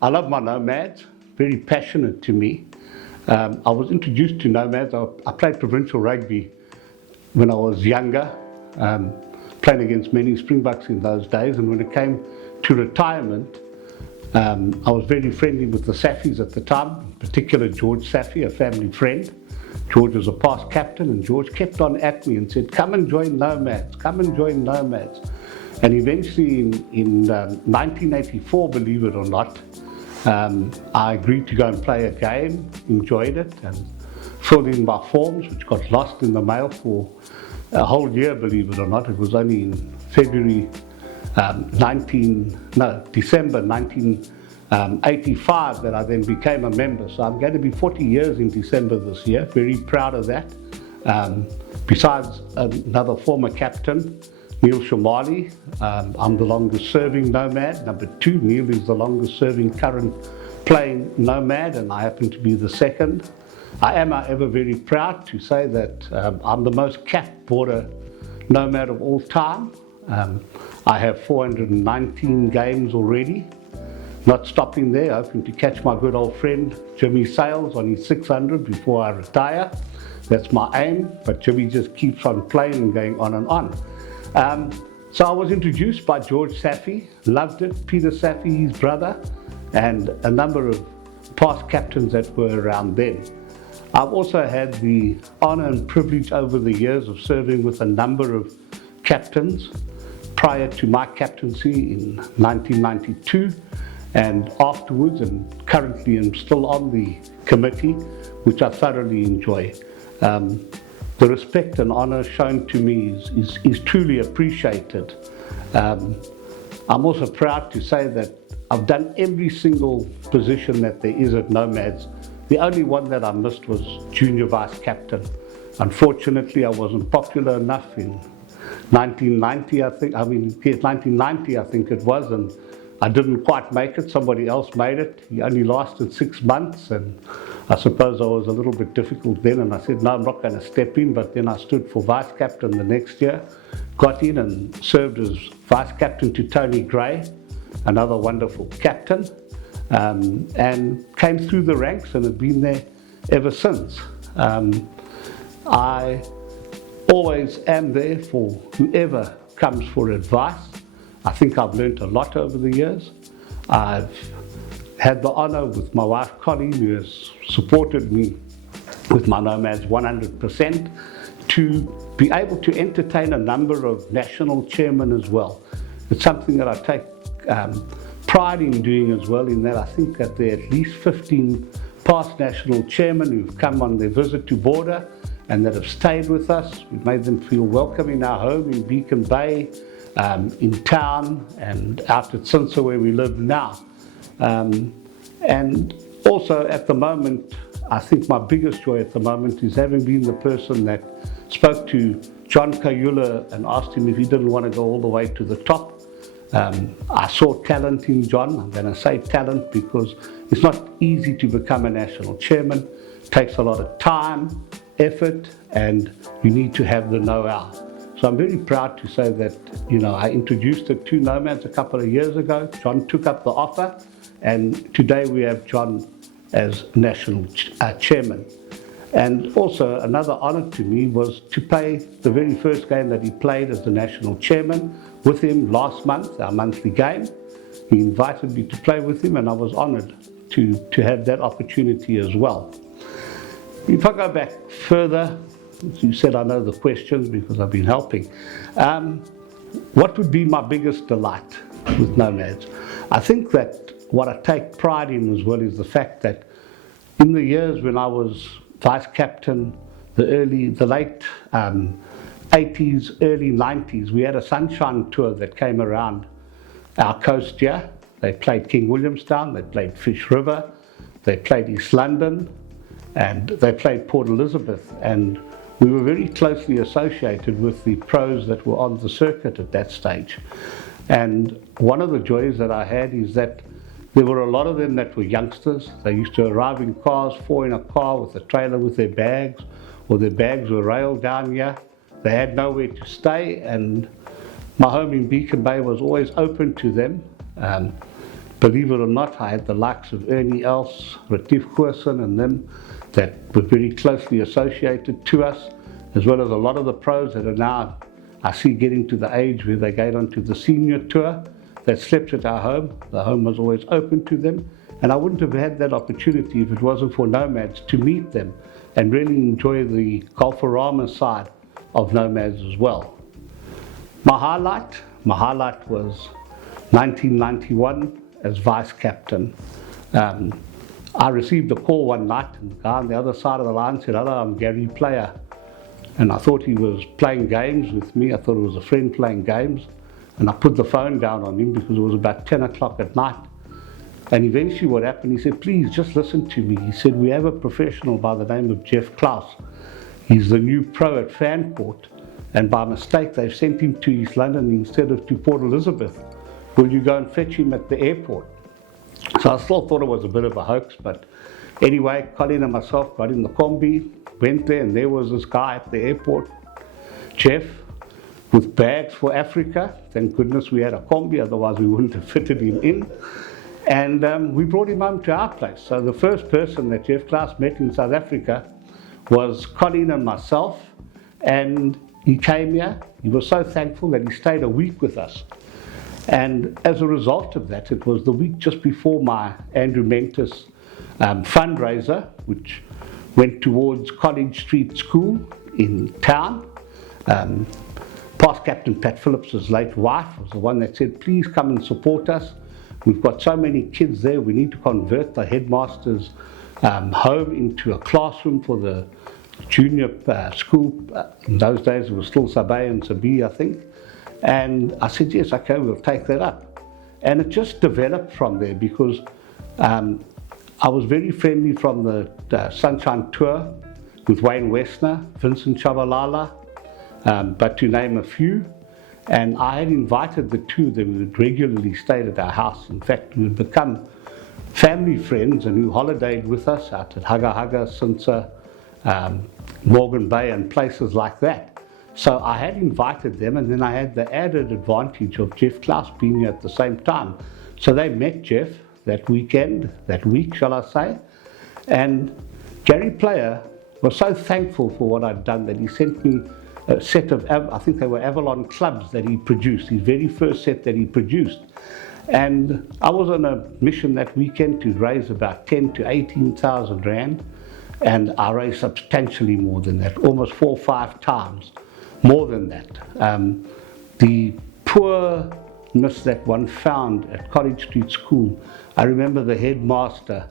I love my Nomads, very passionate to me. I was introduced to Nomads. I played provincial rugby when I was younger, playing against many Springboks in those days, and when it came to retirement, I was very friendly with the Saffis at the time, in particular George Saffy, a family friend. George was a past captain, and George kept on at me and said, come and join Nomads, come and join Nomads. And eventually in 1984, believe it or not, I agreed to go and play a game, enjoyed it, and filled in my forms, which got lost in the mail for a whole year, believe it or not. It was only in December 1985 that I then became a member. So I'm going to be 40 years in December this year, very proud of that. Besides another former captain, Neil Shamali, I'm the longest serving Nomad. Number 2, Neil is the longest serving current playing Nomad, and I happen to be the second. I am, however, very proud to say that I'm the most capped Border Nomad of all time. I have 419 games already. Not stopping there, hoping to catch my good old friend Jimmy Sales on his 600 before I retire. That's my aim, but Jimmy just keeps on playing and going on and on. So I was introduced by George Saffy, loved it, Peter Saffy, his brother, and a number of past captains that were around then. I've also had the honor and privilege over the years of serving with a number of captains prior to my captaincy in 1992 and afterwards, and currently am still on the committee, which I thoroughly enjoy. The respect and honor shown to me is truly appreciated. I'm also proud to say that I've done every single position that there is at Nomads. The only one that I missed was junior vice captain. Unfortunately, I wasn't popular enough in 1990, I think it was, and I didn't quite make it. Somebody else made it. He only lasted 6 months, and I suppose I was a little bit difficult then, and I said, no, I'm not going to step in, but then I stood for vice captain the next year, got in and served as vice captain to Tony Gray, another wonderful captain, and came through the ranks and have been there ever since. I always am there for whoever comes for advice. I think I've learned a lot over the years. I've had the honor with my wife Connie, who has supported me with my Nomads 100%, to be able to entertain a number of national chairmen as well. It's something that I take pride in doing as well, in that I think that there are at least 15 past national chairmen who've come on their visit to Border and that have stayed with us. We've made them feel welcome in our home in Beacon Bay, in town, and out at Sinsa where we live now. And also at the moment, I think my biggest joy at the moment is having been the person that spoke to John Kayula and asked him if he didn't want to go all the way to the top. I saw talent in John. I'm going to say talent because it's not easy to become a national chairman. It takes a lot of time, effort, and you need to have the know-how. So I'm very proud to say that, I introduced it to Nomads a couple of years ago. John took up the offer, and today we have John as national chairman. And also another honor to me was to play the very first game that he played as the national chairman with him last month, our monthly game. He invited me to play with him, and I was honored to have that opportunity as well. If I go back further, as you said, I know the questions because I've been helping. What would be my biggest delight with Nomads? I think that what I take pride in as well is the fact that in the years when I was vice captain, the late 80s, early 90s, we had a sunshine tour that came around our coast here. They played King Williamstown, they played Fish River, they played East London, and they played Port Elizabeth. And we were very closely associated with the pros that were on the circuit at that stage. And one of the joys that I had is that there were a lot of them that were youngsters. They used to arrive in cars, 4 in a car with a trailer with their bags, or their bags were railed down here. They had nowhere to stay, and my home in Beacon Bay was always open to them. believe it or not, I had the likes of Ernie Els, Retief Goosen and them that were very closely associated to us, as well as a lot of the pros that are now, I see, getting to the age where they get onto the senior tour, that slept at our home. The home was always open to them, and I wouldn't have had that opportunity if it wasn't for Nomads to meet them and really enjoy the golf-orama side of Nomads as well. My highlight was 1991 as vice captain. I received a call one night, and the guy on the other side of the line said, "Hello, I'm Gary Player." And I thought he was playing games with me. I thought it was a friend playing games. And I put the phone down on him because it was about 10 o'clock at night. And eventually what happened, he said, "Please, just listen to me." He said, "We have a professional by the name of Jeff Klaus. He's the new pro at Fancourt. And by mistake, they've sent him to East London instead of to Port Elizabeth. Will you go and fetch him at the airport?" So I still thought it was a bit of a hoax, but anyway, Colin and myself got in the combi, went there, and there was this guy at the airport, Jeff, with bags for Africa. Thank goodness we had a combi, otherwise we wouldn't have fitted him in. And we brought him home to our place. So the first person that Jeff Klaus met in South Africa was Colin and myself, and he came here. He was so thankful that he stayed a week with us. And as a result of that, it was the week just before my Andrew Mentis fundraiser, which went towards College Street School in town. Past Captain Pat Phillips' late wife was the one that said, "Please come and support us. We've got so many kids there, we need to convert the headmaster's home into a classroom for the junior school." In those days it was still Sabay and Sabi, I think. And I said, "Yes, okay, we'll take that up." And it just developed from there because I was very friendly from the Sunshine Tour with Wayne Westner, Vincent Chabalala, but to name a few. And I had invited the two that would regularly stay at our house. In fact, we had become family friends and who holidayed with us out at Haga Haga, Sinsa, Morgan Bay and places like that. So I had invited them, and then I had the added advantage of Jeff Klaus being here at the same time. So they met Jeff that week, shall I say. And Gary Player was so thankful for what I'd done that he sent me a set of, I think they were Avalon clubs that he produced, his very first set that he produced. And I was on a mission that weekend to raise about 10 to 18,000 Rand, and I raised substantially more than that, almost 4 or 5 times more than that. The poorness that one found at College Street School, I remember the headmaster,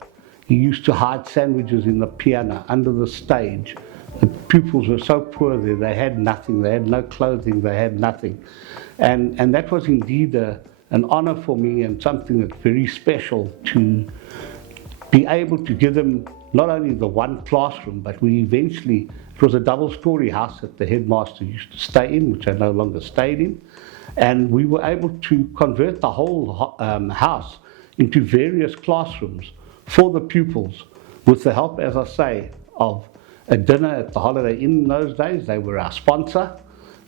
he used to hide sandwiches in the piano under the stage. The pupils were so poor there, they had nothing, they had no clothing, they had nothing. And that was indeed an honor for me and something that's very special to be able to give them not only the one classroom, but we eventually, it was a double-story house that the headmaster used to stay in, which I no longer stayed in, and we were able to convert the whole house into various classrooms for the pupils with the help, as I say, of a dinner at the Holiday Inn in those days. They were our sponsor.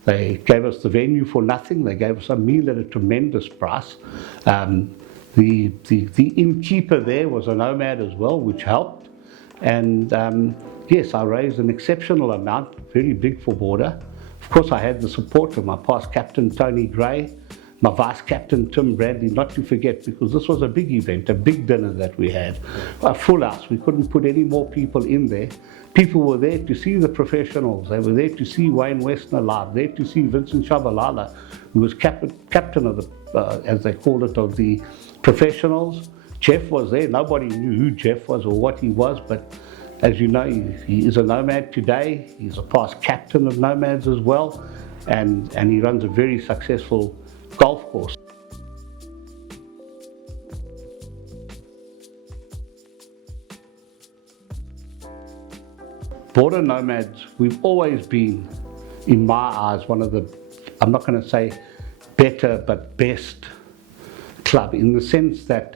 They gave us the venue for nothing. They gave us a meal at a tremendous price. The innkeeper there was a nomad as well, which helped. And yes, I raised an exceptional amount, very big for Border. Of course, I had the support of my past captain, Tony Gray, my vice captain, Tim Bradley, not to forget, because this was a big event, a big dinner that we had, a full house. We couldn't put any more people in there. People were there to see the professionals. They were there to see Wayne Westner live, there to see Vincent Chabalala, who was captain of the, as they called it, of the professionals. Jeff was there. Nobody knew who Jeff was or what he was, but as you know, he is a nomad today. He's a past captain of Nomads as well, and he runs a very successful golf course. Border Nomads, we've always been, in my eyes, one of the, I'm not going to say better, but best club, in the sense that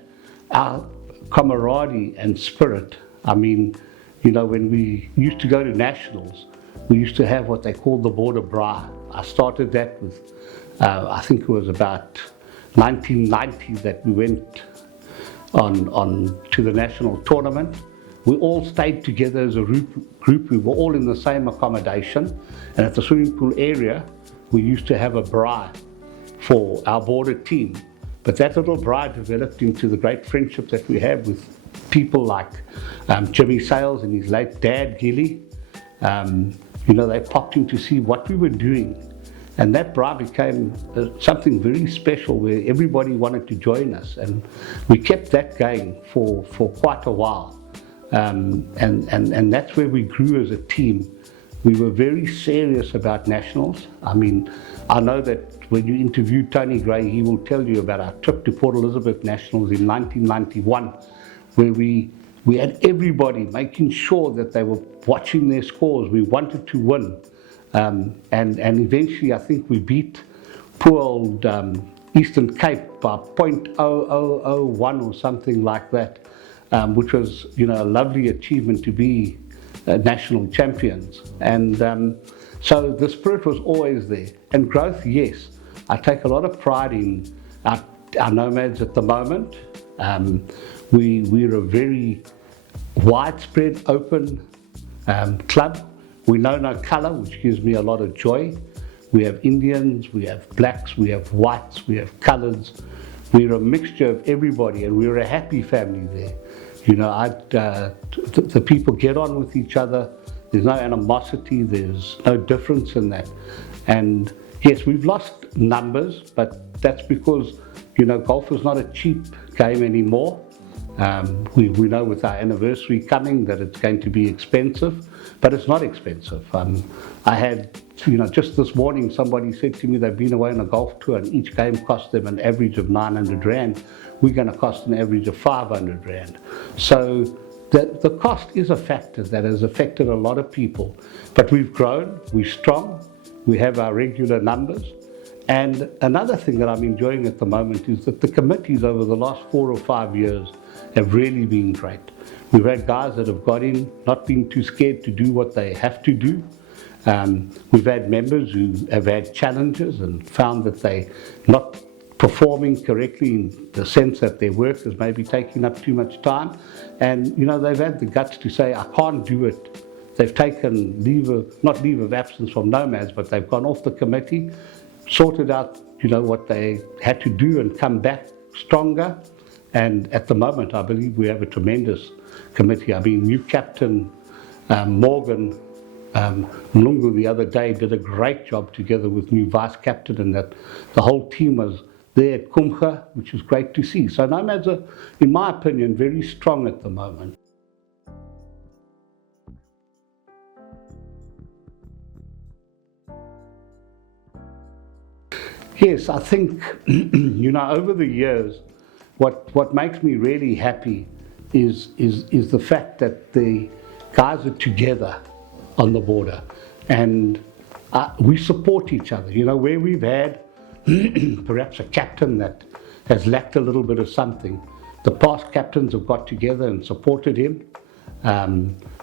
our camaraderie and spirit, I mean, you know, when we used to go to nationals, we used to have what they called the Border Bra. I started that with, I think it was about 1990 that we went on to the national tournament. We all stayed together as a group. We were all in the same accommodation, and at the swimming pool area, we used to have a braai for our border team. But that little braai developed into the great friendship that we have with people like Jimmy Sales and his late dad, Gilly. They popped in to see what we were doing. And that braai became something very special where everybody wanted to join us. And we kept that going for quite a while. And that's where we grew as a team. We were very serious about nationals. I mean, I know that when you interview Tony Gray, he will tell you about our trip to Port Elizabeth Nationals in 1991, where we had everybody making sure that they were watching their scores. We wanted to win. And eventually, I think we beat poor old Eastern Cape by .0001 or something like that, which was, a lovely achievement to be national champions. And so the spirit was always there. And growth, yes. I take a lot of pride in our nomads at the moment. We're a very widespread, open club. We know no colour, which gives me a lot of joy. We have Indians, we have blacks, we have whites, we have colours. We're a mixture of everybody, and we're a happy family there. The people get on with each other. There's no animosity, there's no difference in that. And yes, we've lost numbers, but that's because, golf is not a cheap game anymore. We know with our anniversary coming that it's going to be expensive, but it's not expensive. I had, just this morning somebody said to me they've been away on a golf tour and each game cost them an average of 900 Rand. We're going to cost an average of 500 Rand. So the cost is a factor that has affected a lot of people, but we've grown, we're strong, we have our regular numbers. And another thing that I'm enjoying at the moment is that the committees over the last 4 or 5 years have really been great. We've had guys that have got in, not being too scared to do what they have to do. We've had members who have had challenges and found that they're not performing correctly in the sense that their work is maybe taking up too much time. And, they've had the guts to say, I can't do it. They've taken not leave of absence from Nomads, but they've gone off the committee, sorted out, what they had to do and come back stronger. And at the moment, I believe we have a tremendous committee. I mean, new captain Morgan Mlungu the other day did a great job together with new vice captain, and that the whole team was there at Kumcha, which was great to see. So Nomads are, in my opinion, very strong at the moment. Yes, I think, over the years, what makes me really happy is the fact that the guys are together on the border, and we support each other. Where we've had perhaps a captain that has lacked a little bit of something, the past captains have got together and supported him.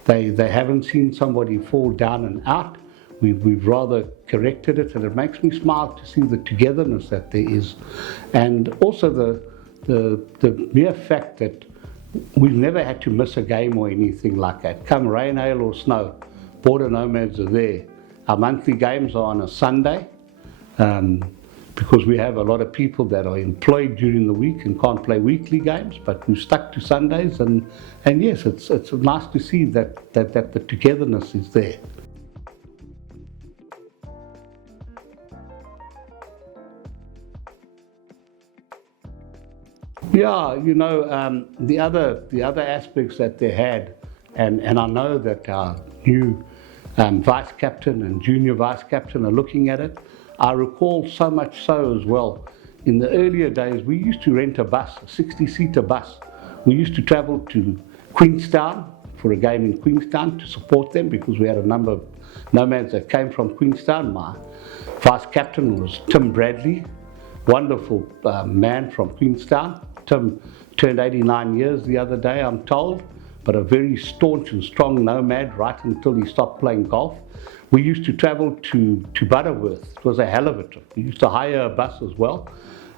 They haven't seen somebody fall down and out. We've rather corrected it, and it makes me smile to see the togetherness that there is, and also the mere fact that we've never had to miss a game or anything like that. Come rain, hail or snow, Border Nomads are there. Our monthly games are on a Sunday, because we have a lot of people that are employed during the week and can't play weekly games, but we've stuck to Sundays, and yes, it's nice to see that the togetherness is there. Yeah, the other aspects that they had, and I know that our new vice captain and junior vice captain are looking at it. I recall so much so as well, in the earlier days, we used to rent a bus, a 60-seater bus. We used to travel to Queenstown for a game in Queenstown to support them, because we had a number of nomads that came from Queenstown. My vice captain was Tim Bradley, wonderful man from Queenstown. Tim turned 89 years the other day, I'm told, but a very staunch and strong nomad right until he stopped playing golf. We used to travel to Butterworth. It was a hell of a trip. We used to hire a bus as well.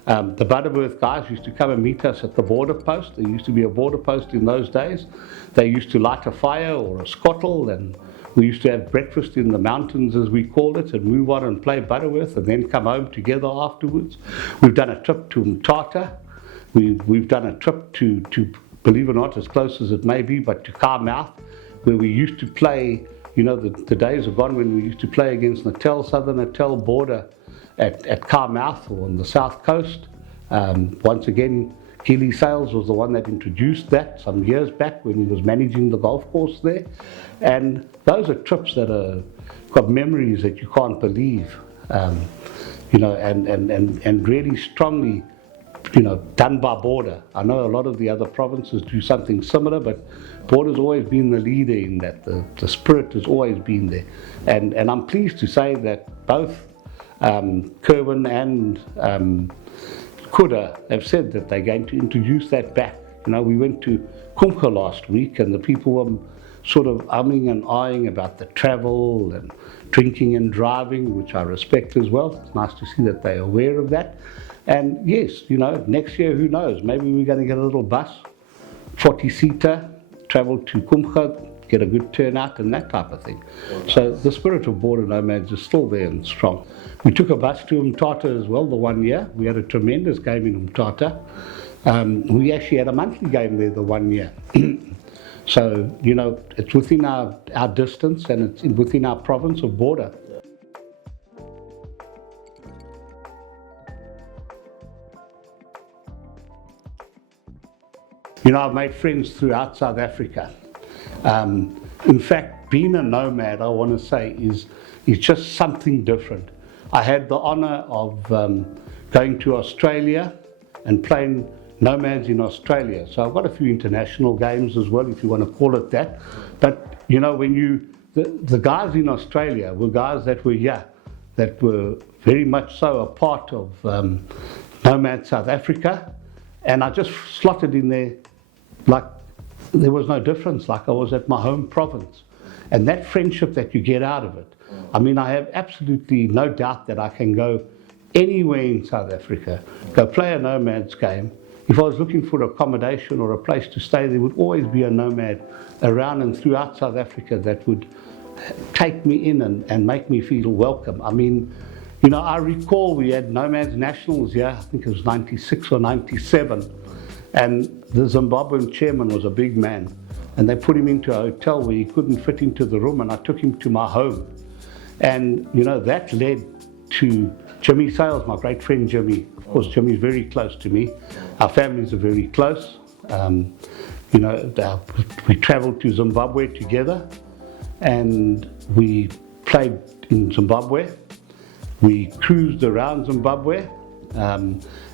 The Butterworth guys used to come and meet us at the border post. There used to be a border post in those days. They used to light a fire or a skottel, and we used to have breakfast in the mountains, as we called it, and move on and play Butterworth and then come home together afterwards. We've done a trip to Mtata. We've done a trip to, believe it or not, as close as it may be, but to Carmouth, where we used to play. You know, the days are gone when we used to play against Natal, Southern Natal border at Carmouth or on the south coast. Once again, Keely Sales was the one that introduced that some years back when he was managing the golf course there. And those are trips that are got memories that you can't believe, you know, and really strongly, you know, done by Border. I know a lot of the other provinces do something similar, but Border's always been the leader in that. The spirit has always been there. And I'm pleased to say that both Kerwin and Kuda have said that they're going to introduce that back. You know, we went to Kumka last week and the people were sort of umming and eyeing about the travel and drinking and driving, which I respect as well. It's nice to see that they're aware of that. And yes, you know, next year, who knows, maybe we're going to get a little bus, 40-seater, travel to Kumka, get a good turnout and that type of thing. So the spirit of Border Nomads is still there and strong. We took a bus to Mtata as well the one year. We had a tremendous game in Mtata. We actually had a monthly game there the one year. So, you know, it's within our distance and it's within our province of Border. You know, I've made friends throughout South Africa. In fact, being a nomad, I want to say, is just something different. I had the honor of going to Australia and playing nomads in Australia. So I've got a few international games as well, if you want to call it that. But, you know, when the guys in Australia were guys that were here, that were very much so a part of Nomad South Africa. And I just slotted in there like there was no difference, like I was at my home province. And that friendship that you get out of it, I mean, I have absolutely no doubt that I can go anywhere in South Africa, go play a nomad's game. If I was looking for accommodation or a place to stay, there would always be a nomad around and throughout South Africa that would take me in and make me feel welcome. I mean, you know, I recall we had Nomads Nationals here, I think it was 96 or 97, and the Zimbabwean chairman was a big man, and they put him into a hotel where he couldn't fit into the room, and I took him to my home. And, you know, that led to Jimmy Sales, my great friend Jimmy. Of course, Jimmy's very close to me. Our families are very close. You know, we traveled to Zimbabwe together, and we played in Zimbabwe. We cruised around Zimbabwe,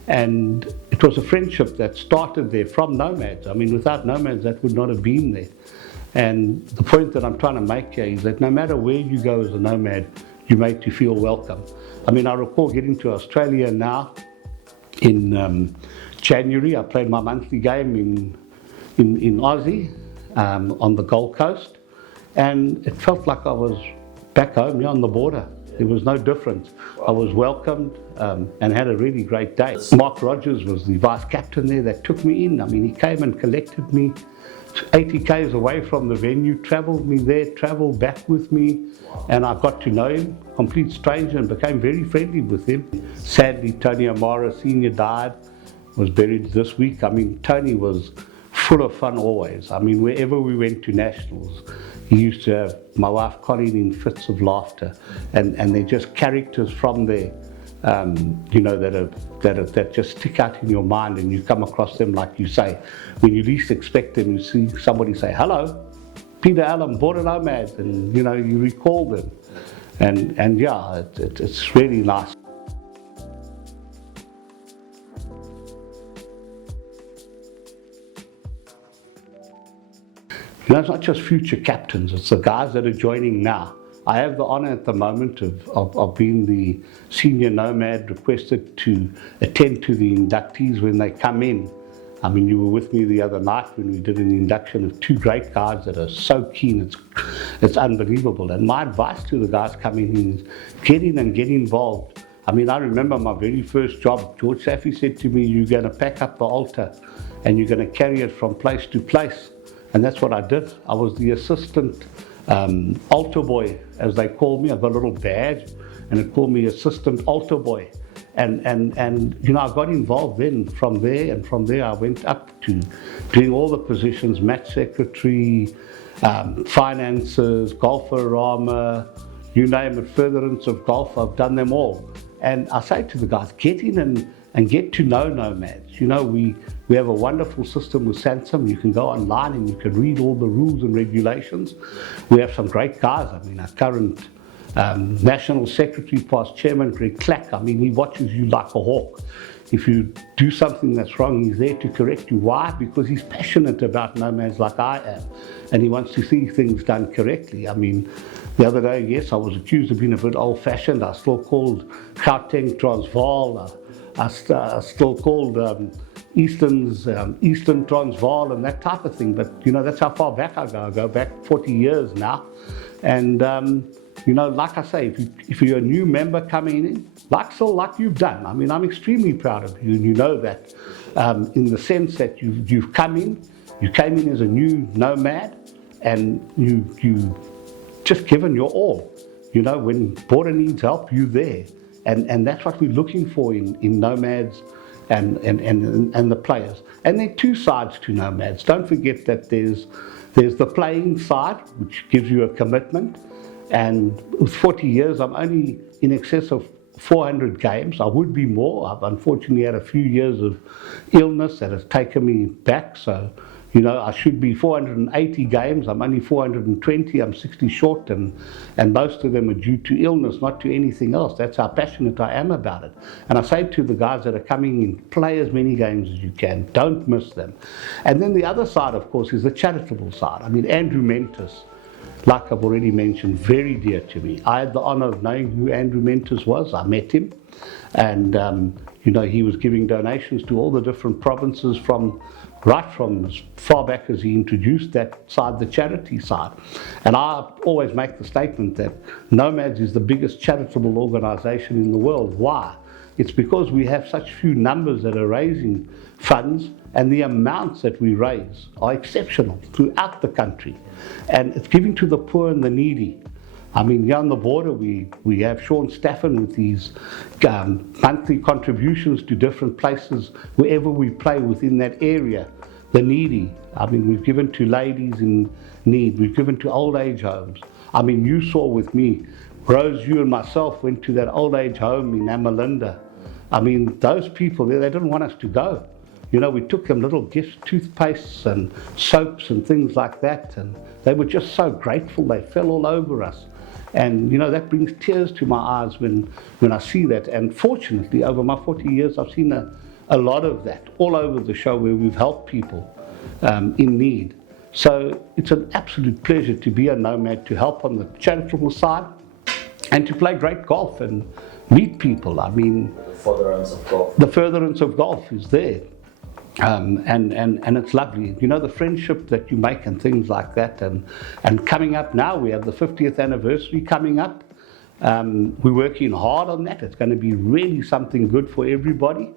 and it was a friendship that started there from Nomads. I mean, without Nomads, that would not have been there. And the point that I'm trying to make here is that no matter where you go as a nomad, you make you feel welcome. I mean, I recall getting to Australia now in January. I played my monthly game in Aussie on the Gold Coast, and it felt like I was back home, on the border. There was no difference. I was welcomed and had a really great day. Mark Rogers was the vice captain there that took me in. I mean, he came and collected me 80 k's away from the venue, travelled me there, travelled back with me, and I got to know him, complete stranger, and became very friendly with him. Sadly, Tony Amara Sr. died, was buried this week. I mean, Tony was full of fun always. I mean, wherever we went to nationals, he used to have my wife Colleen in fits of laughter, and they're just characters from there, you know, that just stick out in your mind, and you come across them, like you say, when you least expect them. You see somebody say, "Hello, Peter Allam, Border Nomads," and you know, you recall them, and yeah, it's really nice. You know, it's not just future captains, it's the guys that are joining now. I have the honor at the moment of being the senior nomad requested to attend to the inductees when they come in. I mean, you were with me the other night when we did an induction of two great guys that are so keen, it's unbelievable. And my advice to the guys coming in is get in and get involved. I mean, I remember my very first job. George Saffy said to me, you're going to pack up the altar and you're going to carry it from place to place. And that's what I did. I was the assistant altar boy, as they call me. I've got a little badge and it called me assistant altar boy. And you know, I got involved then from there, and from there I went up to doing all the positions, match secretary, finances, golfer-rama, you name it, furtherance of golf. I've done them all. And I say to the guys, get in and get to know Nomads. You know, we have a wonderful system with Sansom. You can go online and you can read all the rules and regulations. We have some great guys. I mean, our current National Secretary, past Chairman Greg Clack, I mean, he watches you like a hawk. If you do something that's wrong, he's there to correct you. Why? Because he's passionate about Nomads like I am, and he wants to see things done correctly. I mean, the other day, yes, I was accused of being a bit old-fashioned. I still called Gauteng Transvaal. I still called Eastern Transvaal and that type of thing. But, you know, that's how far back I go. I go back 40 years now. And, you know, like I say, if you're a new member coming in, like you've done, I mean, I'm extremely proud of you, and you know that, in the sense that you came in as a new nomad, and you just given your all. You know, when Border needs help, you're there, and that's what we're looking for in Nomads and the players. And there are two sides to Nomads. Don't forget that there's the playing side, which gives you a commitment. And with 40 years, I'm only in excess of 400 games. I would be more. I've unfortunately had a few years of illness that has taken me back. So, you know, I should be 480 games. I'm only 420. I'm 60 short, and most of them are due to illness, not to anything else. That's how passionate I am about it. And I say to the guys that are coming in, play as many games as you can. Don't miss them. And then the other side, of course, is the charitable side. I mean, Andrew Mentis, like I've already mentioned, very dear to me. I had the honor of knowing who Andrew Mentis was. I met him, and you know, he was giving donations to all the different provinces right from as far back as he introduced that side, the charity side. And I always make the statement that Nomads is the biggest charitable organization in the world. Why? It's because we have such few numbers that are raising funds, and the amounts that we raise are exceptional throughout the country. And it's giving to the poor and the needy. I mean, here on the border, we have Sean Staffen with these monthly contributions to different places wherever we play within that area. The needy. I mean, we've given to ladies in need. We've given to old age homes. I mean, you saw with me, Rose, you and myself went to that old age home in Amalinda. I mean, those people there, they didn't want us to go. You know, we took them little gifts, toothpastes and soaps and things like that, and they were just so grateful. They fell all over us. And, you know, that brings tears to my eyes when I see that. And fortunately, over my 40 years, I've seen a lot of that all over the show where we've helped people in need. So it's an absolute pleasure to be a nomad, to help on the charitable side, and to play great golf and meet people. I mean, the furtherance of golf is there. And it's lovely, you know, the friendship that you make and things like that. And coming up now, we have the 50th anniversary coming up. We're working hard on that. It's going to be really something good for everybody.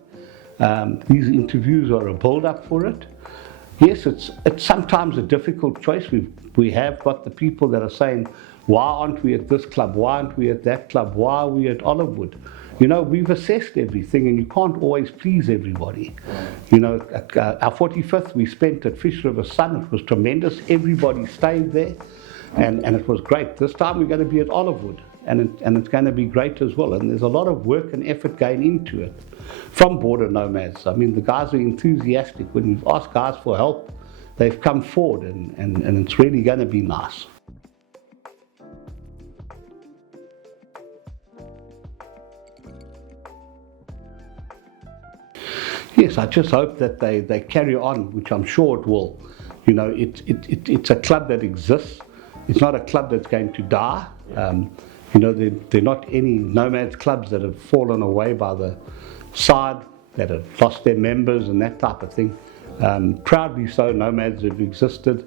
These interviews are a build-up for it. Yes, it's sometimes a difficult choice. We have got the people that are saying, why aren't we at this club? Why aren't we at that club? Why are we at Olivewood? You know, we've assessed everything, and you can't always please everybody. You know, our 45th we spent at Fish River Sun. It was tremendous. Everybody stayed there, and it was great. This time we're going to be at Olivewood, and it's going to be great as well. And there's a lot of work and effort going into it from Border Nomads. I mean, the guys are enthusiastic. When we've asked guys for help, they've come forward, and it's really going to be nice. Yes, I just hope that they carry on, which I'm sure it will. You know, it's a club that exists. It's not a club that's going to die. You know, there are not any Nomads clubs that have fallen away by the side, that have lost their members and that type of thing. Proudly so, Nomads have existed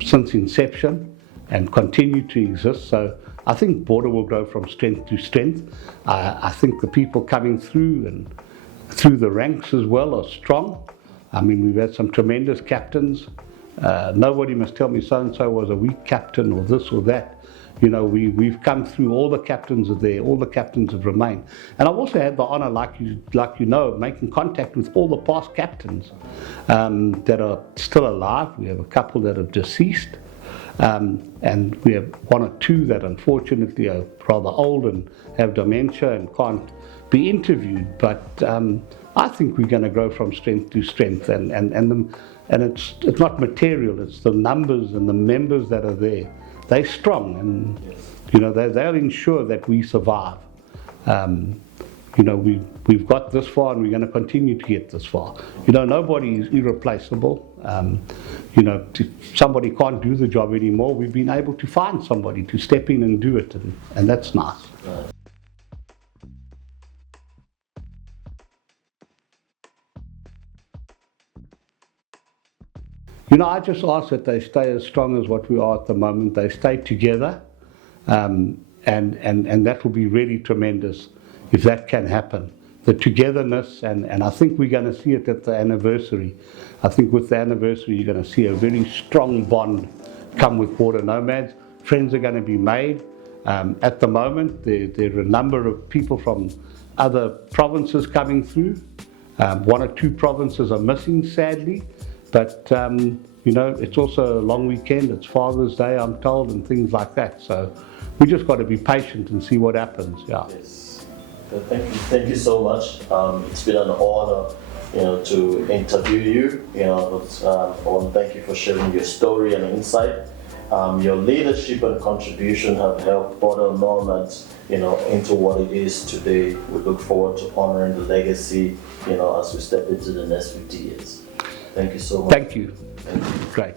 since inception, and continue to exist. So I think Border will grow from strength to strength. I think the people coming through and through the ranks as well are strong. I mean, we've had some tremendous captains. Nobody must tell me so-and-so was a weak captain or this or that. You know, we've come through, all the captains are there, all the captains have remained. And I've also had the honour, like you know, of making contact with all the past captains that are still alive. We have a couple that are deceased, and we have one or two that unfortunately are rather old and have dementia and can't be interviewed. But I think we're going to grow from strength to strength, and it's not material, it's the numbers and the members that are there. They're strong, and you know, they'll ensure that we survive. You know, we've got this far, and we're going to continue to get this far. You know, nobody is irreplaceable. You know, if somebody can't do the job anymore, we've been able to find somebody to step in and do it, and that's nice. You know, I just ask that they stay as strong as what we are at the moment. They stay together, and that will be really tremendous if that can happen. The togetherness, and I think we're going to see it at the anniversary. I think with the anniversary, you're going to see a very strong bond come with Border Nomads. Friends are going to be made. At the moment, there are a number of people from other provinces coming through. One or two provinces are missing, sadly. But, you know, it's also a long weekend, it's Father's Day, I'm told, and things like that. So we just got to be patient and see what happens, yeah. Yes. Thank you so much. It's been an honor, you know, to interview you. You know, I want to thank you for sharing your story and insight. Your leadership and contribution have helped Border Nomads, you know, into what it is today. We look forward to honoring the legacy, you know, as we step into the next 50 years. Thank you so much. Thank you. Thank you. Great.